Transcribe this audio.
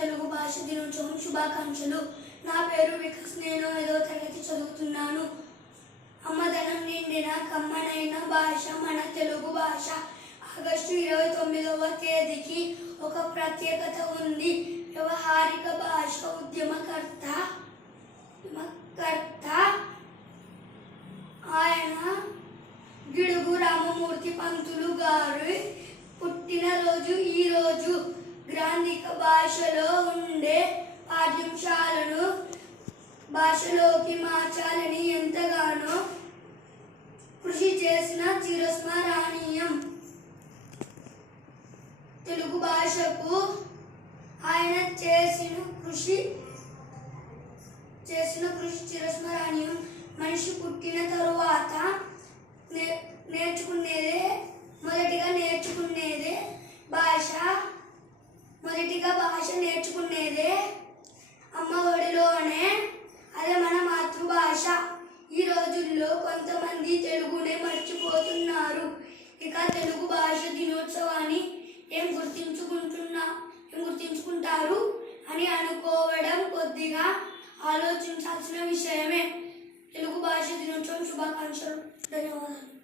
తెలుగు భాష దినోత్సవం శుభాకాంక్షలు. నా పేరు వికాస్. నేను 5వ తరగతి చదువుతున్నాను. అమ్మదనం నిండిన కమ్మనైన భాష మన తెలుగు భాష. ఆగస్టు 29వ తేదీకి ఒక ప్రత్యేకత ఉంది. వ్యవహారిక భాష ఉద్యమకర్త ఆయన గిడుగు రామమూర్తి పంతులు గారి పుట్టినరోజు ఈరోజు. గ్రాంధిక భాషలో ఉండే పాఠ్యాంశాలను భాషలోకి మార్చాలని ఎంతగానో కృషి చేసిన చిరస్మరణీయం. తెలుగు భాషకు ఆయన చేసిన కృషి చిరస్మరణీయం. మనిషి పుట్టిన తరువాత మొదటిగా భాష నేర్చుకునేదే అమ్మ ఒడిలోనే. అదే మన మాతృభాష. ఈ రోజుల్లో కొంతమంది తెలుగునే మర్చిపోతున్నారు. ఇక తెలుగు భాష దినోత్సవాన్ని ఏం గుర్తించుకుంటారు అని అనుకోవడం కొద్దిగా ఆలోచించాల్సిన విషయమే. తెలుగు భాష దినోత్సవం శుభాకాంక్షలు. ధన్యవాదాలు.